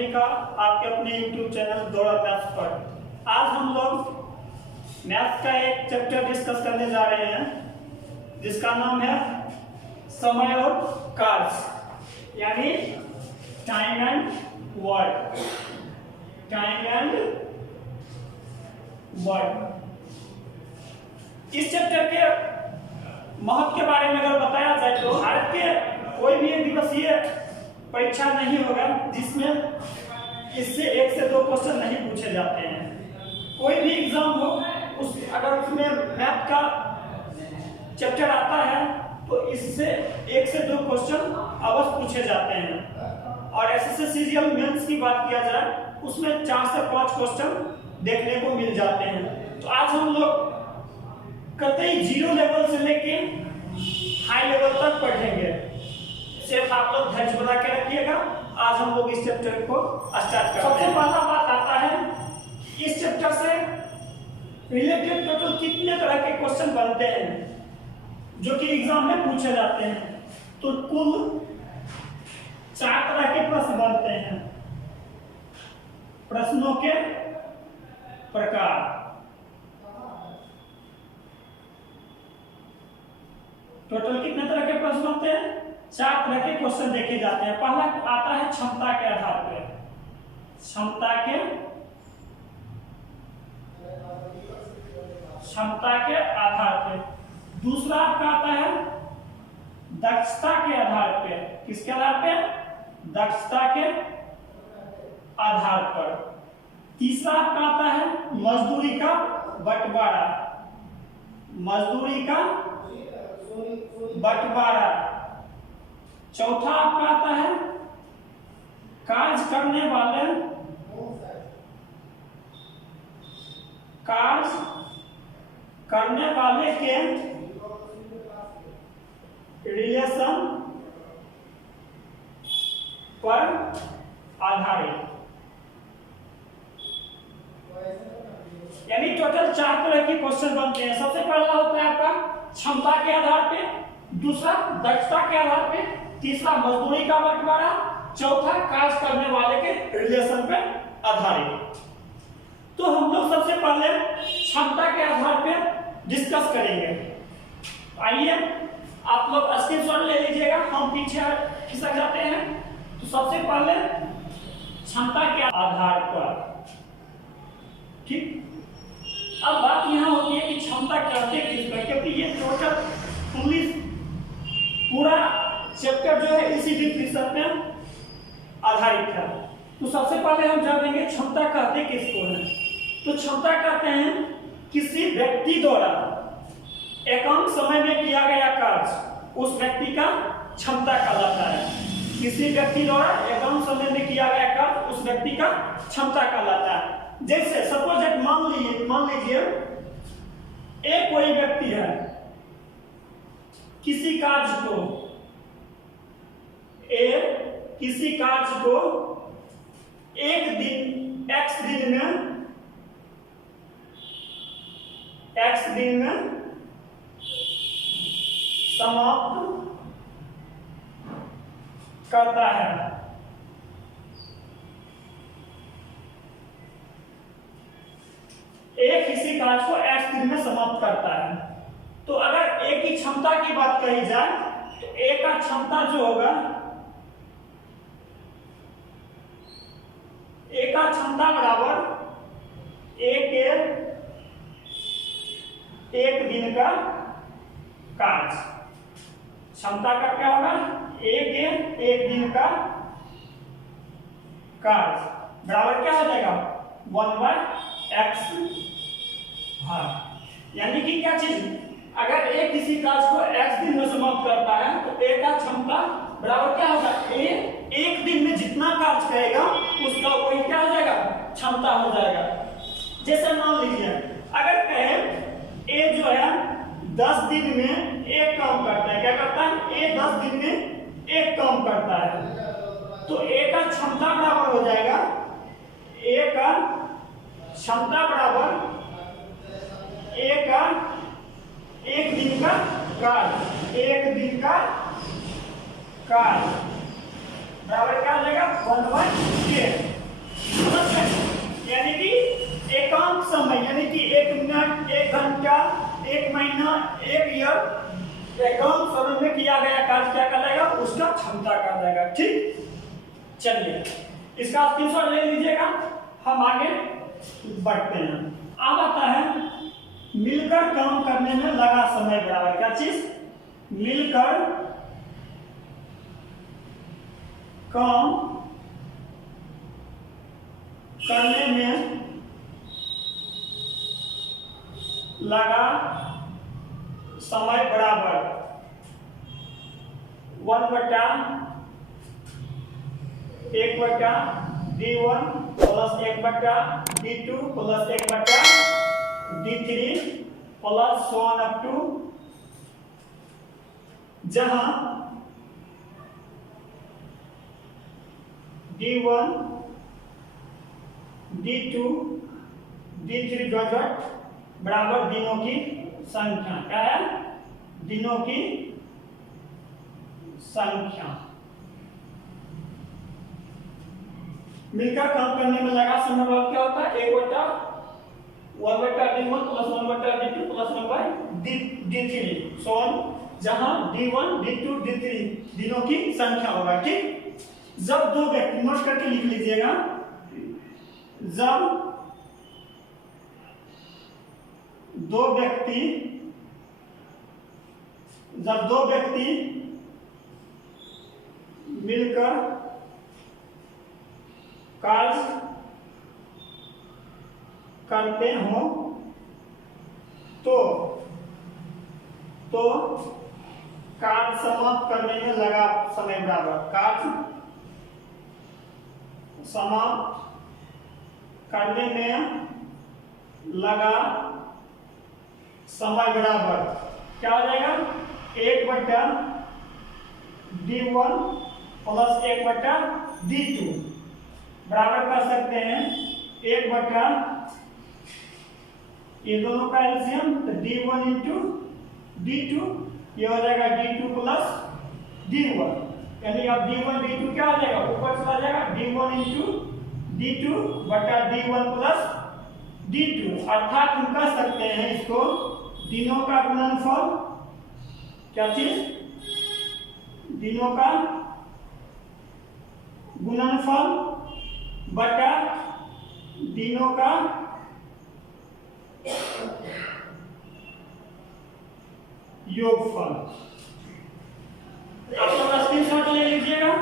सभी का आपके अपने YouTube चैनल दौड़ा मैथ्स पर। आज हम लोग मैथ्स का एक चैप्टर डिस्कस करने जा रहे हैं जिसका नाम है समय और कार्य, यानी time and work. Time and work. इस चैप्टर के महत्व के बारे में अगर बताया जाए तो भारत के कोई भी एक दिवसीय परीक्षा नहीं होगा जिसमें इससे 1 से 2 क्वेश्चन नहीं पूछे जाते हैं। कोई भी एग्जाम हो अगर उसमें मैथ का चैप्टर आता है तो इससे 1 से 2 क्वेश्चन अवश्य पूछे जाते हैं। और एसएससी सीजीएल मेंस की बात किया जाए उसमें 4 से 5 क्वेश्चन देखने को मिल जाते हैं। तो आज हम लोग कतई 0 लेवल से लेके हाई लेवल तक पढ़ेंगे। सिर्फ आप लोग धैर्य बना के रखिएगा। आज हम लोग इस चैप्टर को स्टार्ट करते हैं। सबसे पहला बात आता है इस चैप्टर से रिलेटेड टोटल कितने तरह के क्वेश्चन बनते हैं जो कि एग्जाम में पूछे जाते हैं। तो कुल 4 तरह के प्रश्न बनते हैं। प्रश्नों के प्रकार। टोटल कितने तरह के प्रश्न बनते हैं? 4 तरह के क्वेश्चन देखे जाते हैं। पहला आता है क्षमता के आधार पर। क्षमता के आधार पर। दूसरा आपका आता है दक्षता के आधार पे। किसके आधार पे? दक्षता के आधार पर। तीसरा आपका आता है मजदूरी का बंटवारा। मजदूरी का बंटवारा। चौथा आपका आता है कार्य करने वाले के रिलेशन पर आधारित। यानी टोटल 4 तरह के क्वेश्चन बनते हैं। सबसे पहला होता है आपका क्षमता के आधार पे, दूसरा दक्षता के आधार पे, तीसरा मजदूरी का बंटवारा, चौथा कार्य करने वाले के रिलेशन पे आधारित। तो हम लोग सबसे पहले क्षमता के आधार पे डिस्कस करेंगे। आइए आप लोग स्क्रीनशॉट ले लीजिएगा, हम पीछे खिसक जाते हैं। तो सबसे पहले क्षमता के आधार पर, ठीक। अब बात यहाँ होती है कि क्षमता कहते किस पर, क्योंकि ये टोटल पूरा चैप्टर जो है इसी डिफिनेशन में आधारित है। तो सबसे पहले हम जानेंगे क्षमता कहते किसको है। तो क्षमता कहते हैं किसी व्यक्ति द्वारा एकांक समय में किया गया कार्य उस व्यक्ति का क्षमता कहलाता है। किसी व्यक्ति द्वारा एकांक समय में किया गया कार्य उस व्यक्ति का क्षमता कहलाता है। जैसे सपोज एक मान लीजिए एक कोई व्यक्ति है, किसी कार्य को एक दिन x दिन में समाप्त करता है। किसी कार्य को x दिन में समाप्त करता है। तो अगर a की क्षमता की बात कही जाए तो a का क्षमता जो होगा, a का क्षमता बराबर a के 1 दिन का कार्य। क्षमता का क्या होगा? a के 1 दिन का कार्य बराबर क्या हो जाएगा? 1/x। हाँ, यानी कि क्या चीज, अगर a किसी कार्य को x दिन में समाप्त करता है तो a का क्षमता बराबर क्या होगा? a 1 दिन में जितना कार्य करेगा उसका वही क्या हो जाएगा? क्षमता हो जाएगा। जैसे मान लीजिए अगर कहें a जो है 10 दिन में 1 काम करता है। क्या करता है? a 10 दिन में 1 काम करता है। तो a का क्षमता बराबर हो जाएगा, a का क्षमता बराबर a का 1 दिन का कार्य। 1 दिन का कार्य बराबर क्या हो जाएगा? 1/k। समझ गए? यानी कि एकांक समय, यानी कि 1 मिनट, 1 घंटा, 1 महीना, 1 ईयर, एकांक समय में किया गया कार्य क्या कहलाएगा? उसका क्षमता कहलाएगा। ठीक, चलिए इसका स्क्रीनशॉट ले लीजिएगा, हम आगे बढ़ते हैं। अब आता है मिलकर काम करने में लगा समय बराबर क्या चीज? मिलकर काम करने में लगा समय बराबर 1/d1 plus 1/d2 plus 1/d3 plus so on up to, जहां d1 d2 d3 डॉट बराबर दिनों की संख्या। क्या है? दिनों की संख्या। मिलकर काम करने में लगा समय बराबर क्या होता है? 1/d1 plus 1/d2 plus 1/d3 so on, जहां d1 d2 d3 दिनों की संख्या होगा। ठीक, जब दो व्यक्ति, नोट करके लिख लीजिएगा, जब दो व्यक्ति मिलकर कार्य करते हो तो कार्य समाप्त करने में लगा समय बराबर, कार्य समाप्त करने में लगा समय बराबर क्या हो जाएगा? 1/d1 प्लस 1/d2 बराबर कर सकते हैं 1/, ये दोनों का एलसीएम तो d1 इंटू d2, ये हो जाएगा d2 प्लस d1, यानी अब d1 d2 क्या हो जाएगा? ऊपर चला जाएगा d1 इंटू d2 बटा d1 प्लस d2, अर्थात हम कह सकते हैं इसको दिनों का गुणनफल, क्या चीज? दिनों का गुणनफल बटा दिनों का योगफल। आप स्क्रीनशॉट ले लीजिएगा।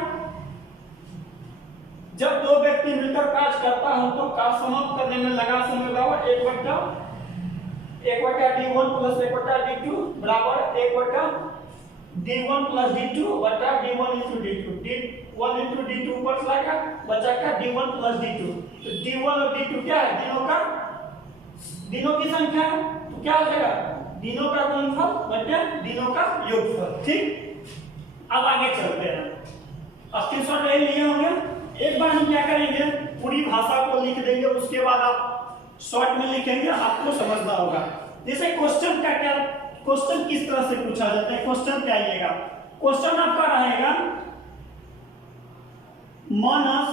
जब दो व्यक्ति मिलकर कार्य करता हो तो कार्य समाप्त करने में लगा समय बराबर 1/d1 प्लस 1/d2 बराबर 1/d1 प्लस d2 बटा d1 into d2, d1 into d2 ऊपर चला गया, बचा क्या? d1 प्लस d2, तो d1 और d2 क्या है? दिनों की संख्या है, तो क्या हो जाएगा? दिनों का गुणनफल बटा दिनों का योगफल। ठीक, अब आगे चलते हैं। स्क्रीनशॉट ले लिए होंगे। एक बार हम क्या करेंगे, पूरी भाषा को लिख देंगे, उसके बाद आप शॉर्ट में लिखेंगे, आपको समझना होगा। जैसे क्वेश्चन का क्या, क्वेश्चन किस तरह से पूछा जाता है? क्वेश्चन क्या आइएगा? क्वेश्चन आपका रहेगा मानस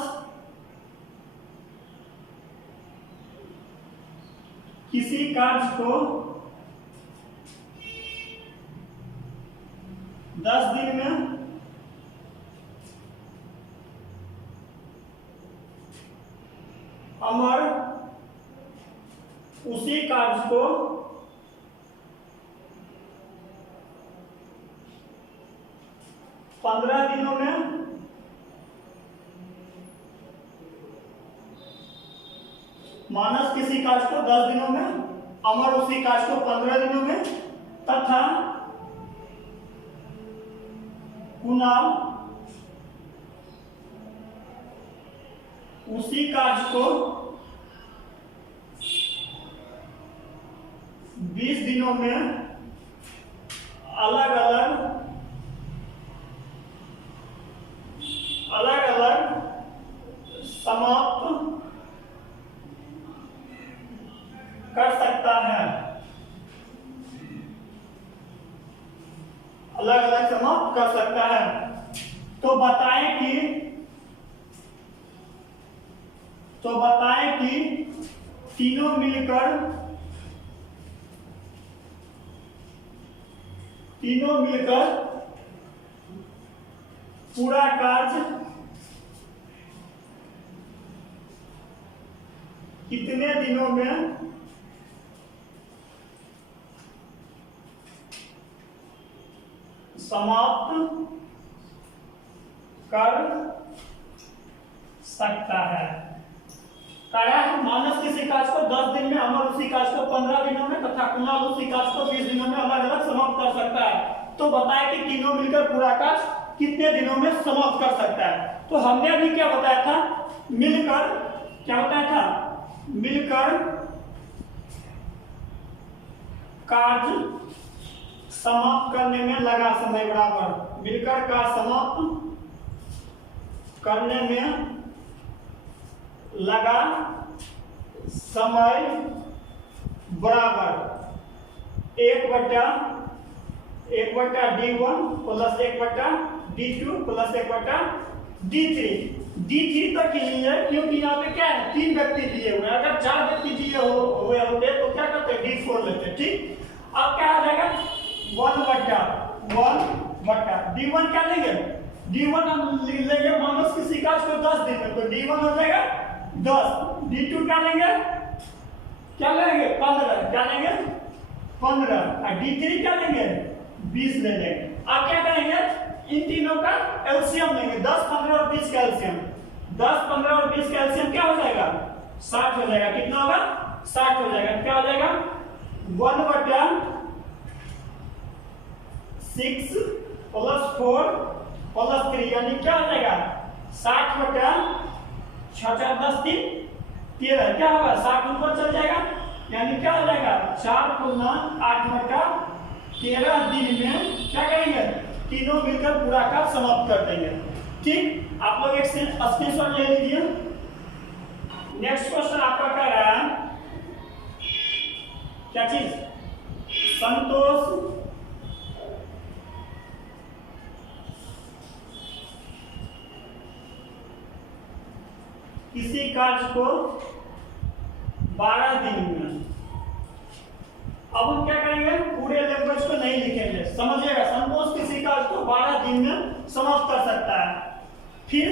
किसी कार्य को 10 दिन में अमर उसी कार्य को 15 दिनों में मानस किसी कार्य को 10 दिनों में, अमर उसी कार्य को 15 दिनों में, तथा कुणाल उसी कार्य को 20 दिनों में अलग अलग समाप्त कर सकता है, अलग अलग समाप्त कर सकता है। तो बताएं कि तो बताएं कि तीनों मिलकर पूरा कार्य कितने दिनों में समाप्त कर सकता है। मानस किसी कार्य को 10 दिन में, अमर उसी कार्य को 15 दिनों में तथा कुणाल उसी कार्य को 20 दिनों में अलग अलग समाप्त कर सकता है। तो बताया कि तीनों मिलकर पूरा कार्य कितने दिनों में समाप्त कर सकता है। तो हमने अभी क्या बताया था, मिलकर क्या बताया था, मिलकर कार्य समाप्त करने में लगा समय बराबर, मिलकर कार्य समाप्त करने में लगा समय बराबर 1/D1 plus 1/D2 plus 1/D3। D3 तक ही नहीं है क्योंकि यहाँ पे क्या है, 3 व्यक्ति दिए हुए हैं। अगर 4 व्यक्ति दिए हुए होते तो क्या करते, D4 लेते। ठीक, अब क्या आ जाएगा 1/1 D1 क्या लेंगे, D1 हम लेंगे मानस किसी कार्य को 10 दिन में, तो D1 हो जाएगा 10। D2 क्या लेंगे, 15, क्या लेंगे 15, और D3 क्या लेंगे 20 ले लेंगे। अब क्या करेंगे, इन तीनों का एलसीएम लेंगे, 10, 15 और 20 का एलसीएम। 10, 15 और 20 का एलसीएम क्या हो जाएगा, 60 हो जाएगा। कितना होगा, 60 हो जाएगा। क्या हो जाएगा 1/6 प्लस 4 प्लस 3 यानी क्या हो जाएगा 60/6 10 3 13। क्या होगा 60 ऊपर चल जाएगा यानी क्या हो जाएगा 4 गुना 8/13 दिन में क्या करेंगे, तीनों मिलकर पूरा कार्य समाप्त कर देंगे। ठीक, आप लोग एक स्क्रीनशॉट ले लीजिए। नेक्स्ट क्वेश्चन आपका कह रहा है क्या चीज, संतोष किसी कार्य को 12 दिन में, अब हम क्या करेंगे पूरे लैंग्वेज को नहीं लिखेंगे, समझिएगा। संतोष किसी कार्य को 12 दिन में समाप्त कर सकता है। फिर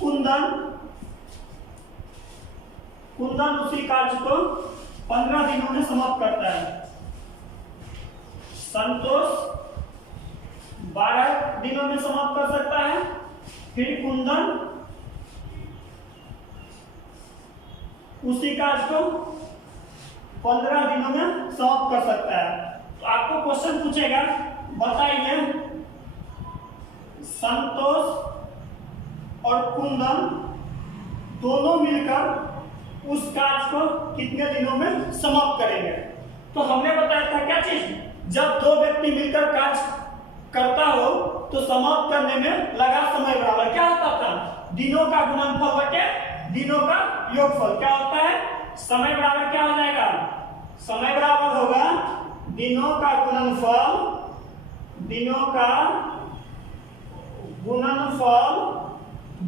कुंदन उसी कार्य को 15 दिनों में समाप्त करता है। संतोष 12 दिनों में समाप्त कर सकता है, फिर कुंदन उसी कार्य को 15 दिनों में समाप्त कर सकता है। तो आपको क्वेश्चन पूछेगा, बताइए संतोष और कुंदन दोनों मिलकर उस कार्य को कितने दिनों में समाप्त करेंगे। तो हमने बताया था क्या चीज, जब दो व्यक्ति मिलकर कार्य करता हो तो समाप्त करने में लगा समय बराबर क्या होता था, दिनों का गुणनफल बटे दिनों का योगफल। क्या होता है, समय बराबर क्या हो जाएगा, समय बराबर होगा दिनों का गुणनफल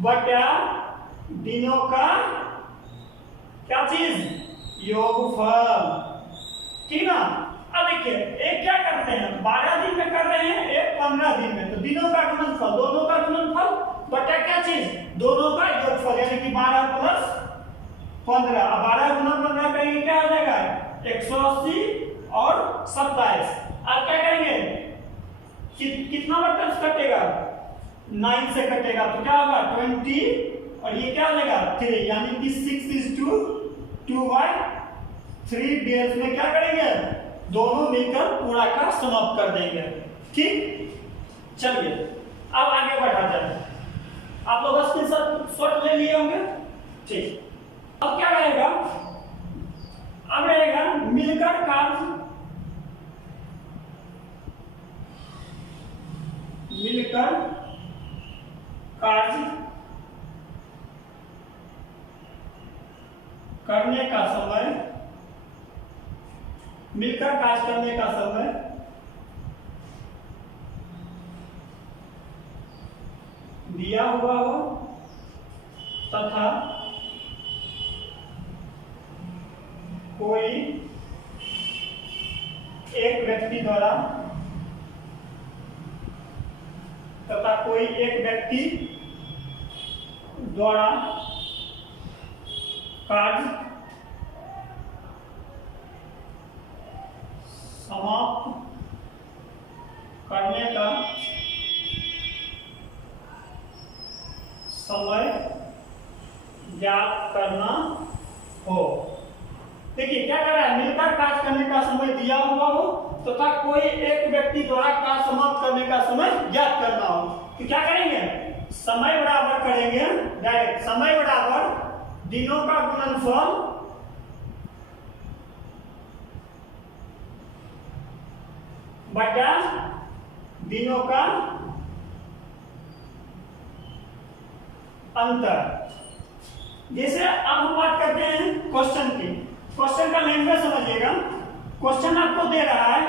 बटा दिनों का क्या चीज, योगफल। ठीक ना। अब देखिए एक क्या करते हैं 12 दिन में कर रहे हैं, एक 15 दिन में, तो दिनों का गुणनफल, दोनों का गुणनफल बटा क्या चीज, दोनों का योगफल, यानी कि 12 प्लस 15। अब 12 गुना 15 करेंगे क्या हो जाएगा 180 और 27। अब क्या करेंगे कितना वर्ग कटेगा 9 से कटेगा, तो क्या होगा 20 और ये क्या हो जाएगा 3, यानी कि 6:2 डेज में क्या करेंगे, दोनों मिलकर पूरा का समाप्त कर देंगे। ठीक, चलिए अब आगे बढ़ा जाए। आप लोग स्क्रीनशॉट ले लिए होंगे। ठीक, अब क्या रहेगा, अब रहेगा मिलकर कार्य करने का समय, मिलकर कार्य करने का समय दिया हुआ हो तथा कोई एक व्यक्ति द्वारा तथा कोई एक व्यक्ति द्वारा कार्य समाप्त करने का समय ज्ञात करना हो। देखिए क्या कर रहा है, मिलकर कार्य करने का समय दिया हुआ हो तथा कोई एक व्यक्ति द्वारा कार्य समाप्त करने का समय ज्ञात करना हो। तो क्या करेंगे, समय बराबर करेंगे डायरेक्ट, समय बराबर दिनों का गुणनफल बटा दिनों का अंतर। जैसे अब हम बात करते हैं क्वेश्चन की, क्वेश्चन का लैंग्वेज समझिएगा। क्वेश्चन आपको दे रहा है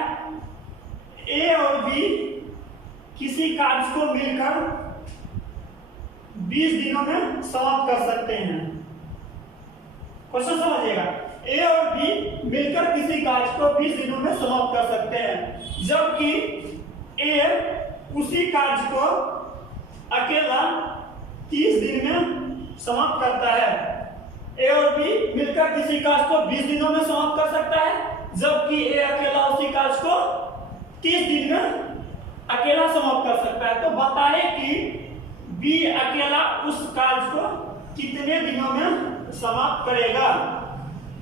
ए और बी किसी कार्य को मिलकर 20 दिनों में समाप्त कर सकते हैं। क्वेश्चन समझिएगा, ए और बी मिलकर किसी कार्य को 20 दिनों में समाप्त कर सकते हैं, जबकि ए उसी कार्य को अकेला 30 दिन में समाप्त करता है। ए और बी मिलकर किसी कार्य को 20 दिनों में समाप्त कर सकता है, जबकि ए अकेला उसी कार्य को 30 दिन में अकेला समाप्त कर सकता है। तो बताए कि बी अकेला उस कार्य को कितने दिनों में समाप्त करेगा,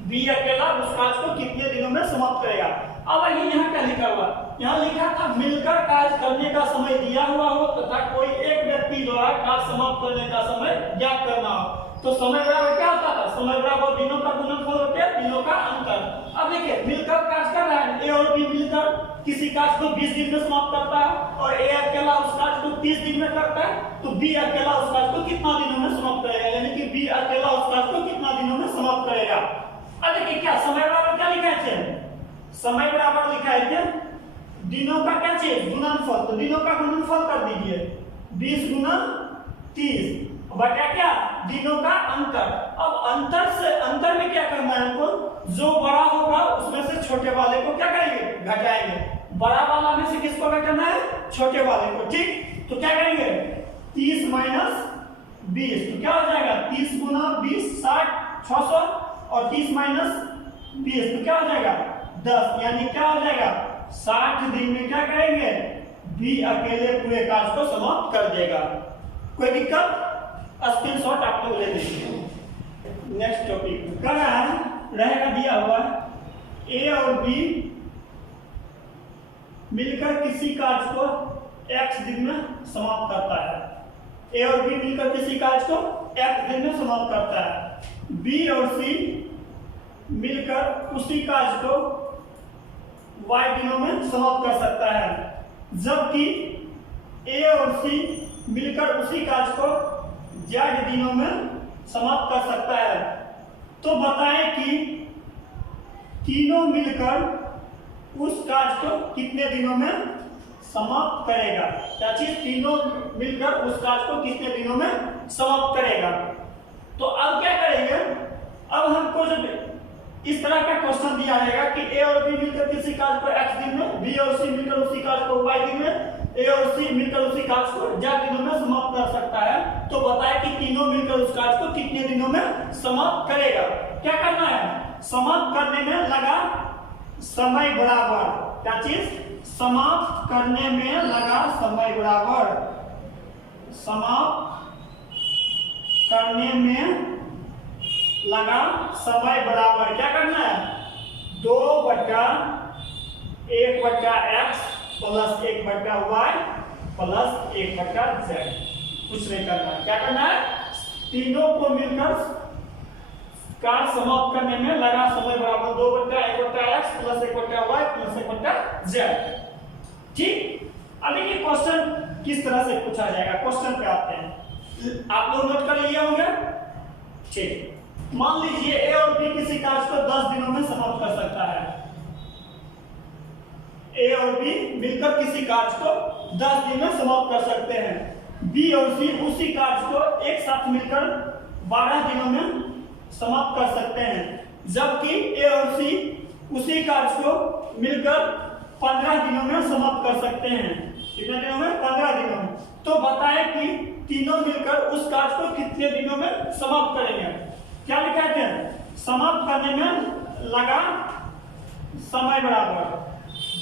बी अकेला उस कार्य को कितने दिनों में समाप्त करेगा। अब आइए यहाँ क्या लिखा हुआ, यहाँ लिखा था मिलकर कार्य करने का समय दिया हुआ हो तथा कोई एक व्यक्ति द्वारा कार्य समाप्त करने का समय ज्ञात करना हो। तो समय बराबर क्या होता था, समय बराबर दिनों का गुणनफल होता है दिनों का अंतर। अब देखिए मिलकर कार्य कर रहा है, ए और बी मिलकर किसी कार्य को 20 दिन में समाप्त करता है और ए अकेला उस कार्य को 30 दिन में करता है, तो बी अकेला उस कार्य को कितना दिनों में समाप्त करेगा, यानी कि बी अकेला उस कार्य को कितना दिनों में समाप्त करेगा। अब देखिए क्या समय बराबर क्या लिखा है, समय बराबर लिखा है दिनों का क्या चीज गुणनफल, तो दिनों का गुणनफल कर दीजिए 20 गुना 30 बटा क्या दिनों का अंतर। अब अंतर से अंतर में क्या करना है हमको, जो बड़ा होगा उसमें से छोटे वाले को क्या करेंगे घटाएंगे, बड़ा वाला में से किसको घटाना है, छोटे वाले को। ठीक, तो क्या करेंगे 30 माइनस 20, तो क्या हो जाएगा 30 गुना 20 60 600 और 30 माइनस 20 तो क्या हो जाएगा 10, यानी क्या हो जाएगा 60 दिन में क्या करेंगे बी अकेले पूरे कार्य को समाप्त कर देगा। कोई दिक्कत, स्क्रीनशॉट आप लोग ले लीजिए। नेक्स्ट टॉपिक कर रहा है, रहेगा दिया हुआ ए और बी मिलकर किसी कार्य को x दिन में समाप्त करता है। ए और बी मिलकर किसी कार्य को x दिन में समाप्त करता है। बी और सी मिलकर उसी कार्य को y दिनों में समाप्त कर सकता है, जबकि ए और सी मिलकर उसी कार्य को z दिनों में समाप्त कर सकता है। तो बताएं कि तीनों मिलकर उस कार्य को कितने दिनों में समाप्त करेगा, क्या चीज तीनों मिलकर उस कार्य को कितने दिनों में समाप्त करेगा। तो अब क्या करेंगे, अब हमको जब इस तरह का क्वेश्चन दिया जाएगा कि ए और बी मिलकर किसी कार्य को x दिन में, बी और सी मिलकर उसी कार्य को y दिन में, ए और सी मिलकर उसी कार्य को z दिनों में समाप्त कर सकता है, तो बताए कि तीनों मिलकर उस कार्य को कितने दिनों में समाप्त करेगा। क्या करना है, समाप्त करने में लगा समय बराबर, क्या चीज समाप्त करने में लगा समय बराबर, समाप्त करने में लगा समय बराबर क्या करना है 2/1/x plus 1/y plus 1/z। कुछ नहीं करना, क्या करना है तीनों को मिलकर कार्य समाप्त करने में लगा समय बराबर 2/1/x plus 1/y plus 1/z। ठीक, अब देखिए क्वेश्चन किस तरह से पूछा जाएगा। क्वेश्चन पे आते हैं, आप लोग नोट कर लिए होंगे। ठीक, मान लीजिए ए और बी किसी कार्य को 10 दिनों में समाप्त कर सकता है। ए और बी मिलकर किसी कार्य को 10 दिन में समाप्त कर सकते हैं। बी और सी उसी कार्य को एक साथ मिलकर 12 दिनों में समाप्त कर सकते हैं, जबकि ए और सी उसी कार्य को मिलकर 15 दिनों में समाप्त कर सकते हैं। कितने दिनों में? 15 दिनों में। तो बताएं कि तीनों मिलकर उस कार्य को कितने दिनों में समाप्त करेंगे। क्या लिखा है? समाप्त करने में लगा समय बराबर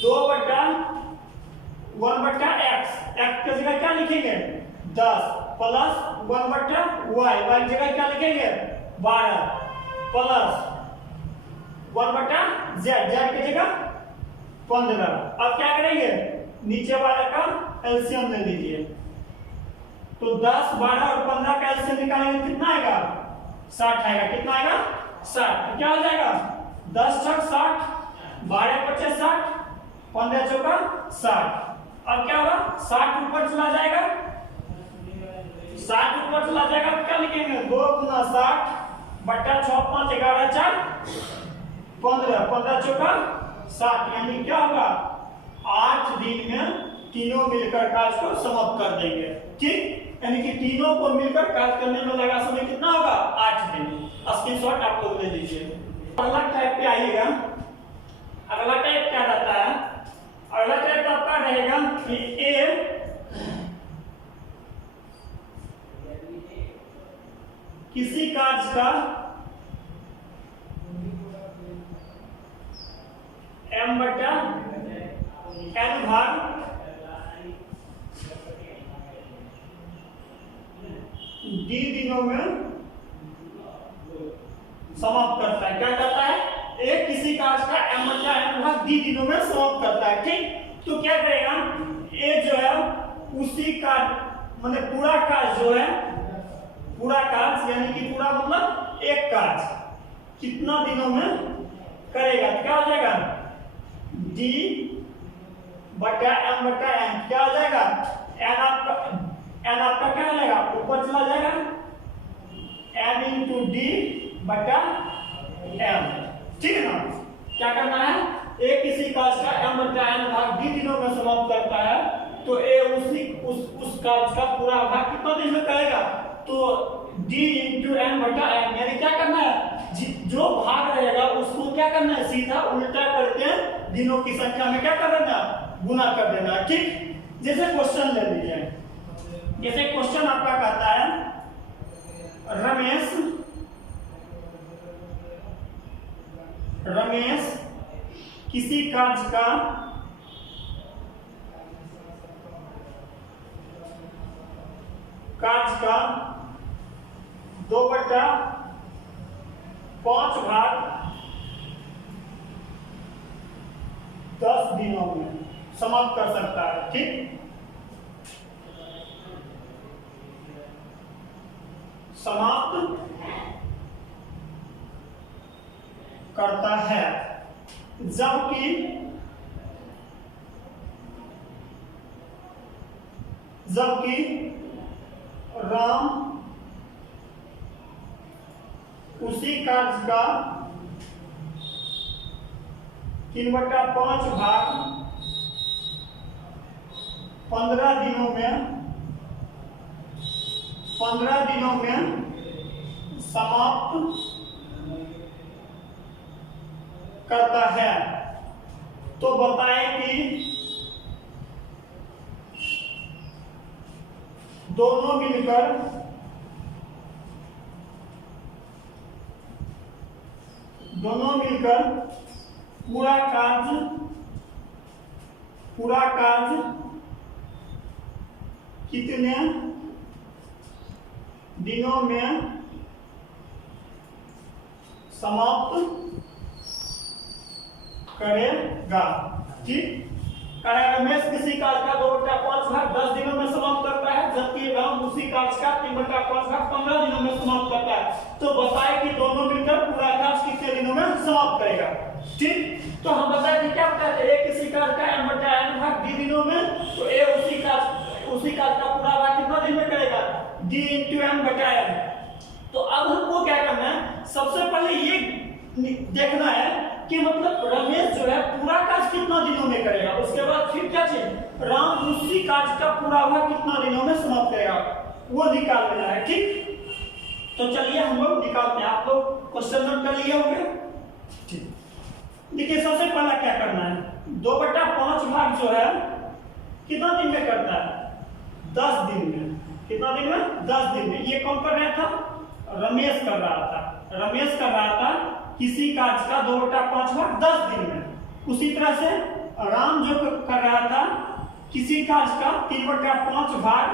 2/1/x। x की जगह क्या लिखेंगे? 10 प्लस 1/y। y की जगह क्या लिखेंगे? 12 प्लस 1/z। z की जगह 15। अब क्या करेंगे? नीचे वाले का एलसीएम ले लीजिए। तो 10, 12 और 15 का एलसीएम निकालेंगे, कितना आएगा? 60 आएगा। कितना आएगा? 60। तो क्या हो जाएगा? 10 छक 60, 12 पचे 60, 15 चौका 60। अब क्या होगा? 60 ऊपर चला जाएगा, 60 ऊपर चला जाएगा तो क्या लिखेंगे? 2 गुना 60 बट्टा 6 5 11 4 15, 15 चौका 60। यानी क्या होगा? 8 दिन में तीनों मिलकर कार्य को समाप्त कर देंगे। ठीक, यानी कि तीनों को मिलकर कार्य करने में लगा समय कितना होगा? 8 दिन। स्क्रीनशॉट आप लोग ले लीजिए। अगला टाइप पे आइएगा। अगला टाइप क्या रहता है? अगला टाइप आपका रहेगा कि ए किसी कार्य का m/n भाग d दिनों में समाप्त करता है। क्या करता है? एक किसी कार्य का m/n भाग d दिनों में समाप्त करता है। ठीक, तो क्या करेगा? ए जो है उसी कार्य मतलब पूरा कार्य जो है, पूरा कार्य यानी कि पूरा मतलब एक कार्य कितना दिनों में करेगा? तो क्या हो जाएगा? d बटा m/n। क्या हो जाएगा? n आपका क्या हो जाएगा? ऊपर चला जाएगा, m इंटू डी बटा m। ठीक है ना? क्या करना है? ए किसी कार्य का m/n भाग d दिनों में समाप्त करता है, तो ए उस कार्य का पूरा भाग कितना दिन में करेगा? तो d इंटू n बटा m। यानी क्या करना है? जो भाग रहेगा उसको क्या करना है? सीधा उल्टा करके दिनों की संख्या में क्या कर देना? गुना कर देना। ठीक, जैसे क्वेश्चन ले लीजिए। जैसे क्वेश्चन आपका कहता है रमेश किसी कार्य का कार्य का 2/5 भाग 10 दिनों में समाप्त कर सकता है। ठीक, समाप्त करता है, जबकि राम उसी कार्य का 3/5 भाग 15 दिनों में समाप्त करता है। तो बताएं कि दोनों मिलकर पूरा कार्य कितने दिनों में समाप्त करेगा। ठीक, रमेश किसी कार्य का 2/5 भाग 10 दिनों में समाप्त करता है, जबकि राम उसी कार्य का 3/5 भाग 15 दिनों में समाप्त करता है। तो बताए कि दोनों मिलकर पूरा कार्य कितने दिनों में समाप्त करेगा। ठीक, तो हम बताए कि क्या बताते हैं? ए किसी कार्य का m/n भाग d दिनों में, तो ए उसी कार्य का पूरा भाग कितना दिन में करेगा? d इंटू m बटा m। तो अब हमको क्या करना है? सबसे पहले ये देखना है कि मतलब रमेश जो है पूरा कार्य कितना दिनों में करेगा। उसके बाद फिर क्या चाहिए? राम उसी कार्य का पूरा भाग कितना दिनों में समाप्त करेगा, वो निकाल लेना है। ठीक, तो चलिए हम लोग निकालते हैं। आप लोग क्वेश्चन नोट कर लिए होंगे। ठीक, देखिए सबसे पहला क्या करना है, 2/5 भाग जो है कितना दिन में करता है, 10 दिन में। कितना दिन में, 10 दिन में। ये कौन कर रहा था, रमेश कर रहा था। रमेश कर रहा था किसी कार्य का 2/5 भाग 10 दिन में। उसी तरह से राम जो कर रहा था किसी कार्य का 3/5 भाग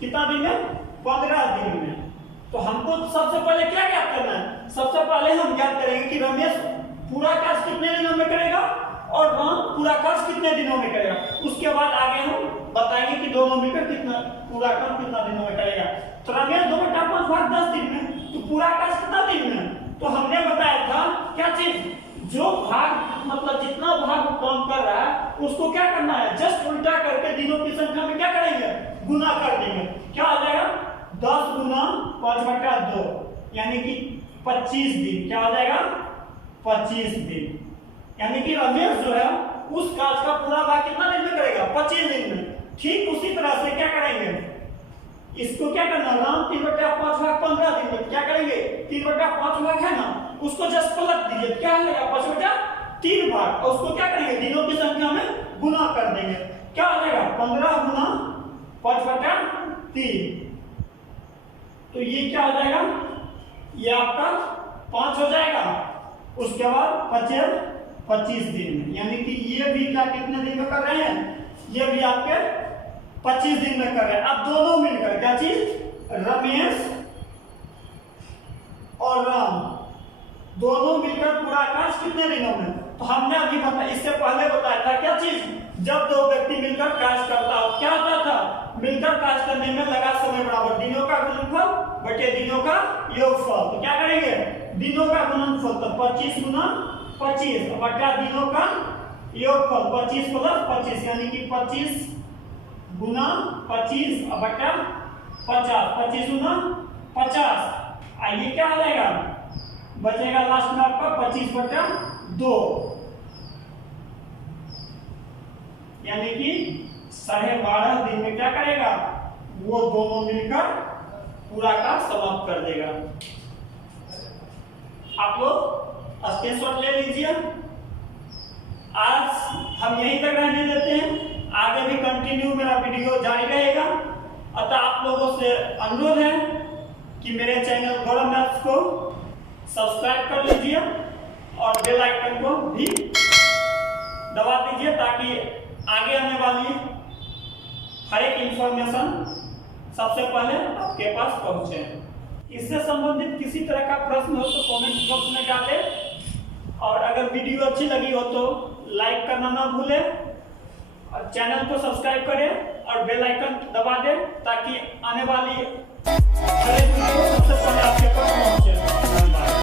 कितना दिन में, 15 दिन में। तो हमको सबसे पहले क्या ज्ञात करना है, सबसे पहले हम ज्ञात करेंगे कि रमेश पूरा कार्य कितने दिनों में करेगा और राम पूरा कार्य कितने दिनों में करेगा। उसके बाद आगे हम बताएंगे कि दोनों मिलकर कितना पूरा काम कितना दिनों में करेगा। तो रमेश 2/5 भाग 10 दिन में, तो पूरा कार्य कितना दिन में। तो हमने बताया था क्या चीज, जो भाग मतलब जितना भाग काम कर रहा है उसको क्या करना है, जस्ट उल्टा करके दिनों की संख्या में क्या करेंगे, गुना कर देंगे। क्या आ जाएगा, 10 गुना 5/2 यानी कि 25 दिन। क्या हो जाएगा, 25 दिन। यानी कि रमेश जो है उस कार्य का पूरा भाग कितना दिन में करेगा, 25 दिन में। ठीक उसी तरह से क्या करेंगे, इसको क्या करना, राम 3/5 भाग 15 दिन में क्या करेंगे, 3/5 भाग है ना, उसको जस्ट पलट दीजिए, क्या हो जाएगा 5/3 भाग। और उसको क्या करेंगे, दिनों की संख्या में गुना कर देंगे। क्या हो जाएगा, 15 गुना 5/3। तो ये क्या हो जाएगा, ये आपका 5 हो जाएगा। उसके बाद 25 दिन में, यानी कि ये भी क्या कितने दिन में कर रहे हैं, ये भी आपके 25 दिन में कर रहे हैं। अब दोनों मिलकर क्या चीज, रमेश और राम दोनों मिलकर पूरा कार्य कितने दिनों में। तो हमने अभी बताया, इससे पहले बताया था क्या चीज, जब दो व्यक्ति मिलकर कार्य करता हो क्या होता था, मिलकर कार्य करने में लगा समय बराबर दिनों का गुणनफल बटे दिनों का योगफल। तो क्या करेंगे, दिनों का गुणनफल, तो 25 गुना 25 बटा दिनों का योगफल 25 + 25 यानी कि 25 गुना 25 बटा 50, 25 गुना 50। आइए क्या हो जाएगा, बचेगा लास्ट में आपका 25/2 यानी कि 12.5 दिन में क्या करेगा, वो दोनों मिलकर पूरा का समाप्त कर देगा। आप लोग स्क्रीनशॉट ले लीजिए। आज हम यहीं तक रहने देते हैं, आगे भी कंटिन्यू मेरा वीडियो जारी रहेगा। अतः आप लोगों से अनुरोध है कि मेरे चैनल गौरव मैथ्स को सब्सक्राइब कर लीजिए और बेल आइकन को भी दबा दीजिए ताकि आगे आने वाली हर एक इंफॉर्मेशन सबसे पहले आपके पास पहुंचे। इससे संबंधित किसी तरह का प्रश्न हो तो कमेंट बॉक्स में डालें, और अगर वीडियो अच्छी लगी हो तो लाइक करना ना भूलें और चैनल को सब्सक्राइब करें और बेल आइकन दबा दें ताकि आने वाली हर एक वीडियो सबसे पहले आपके पास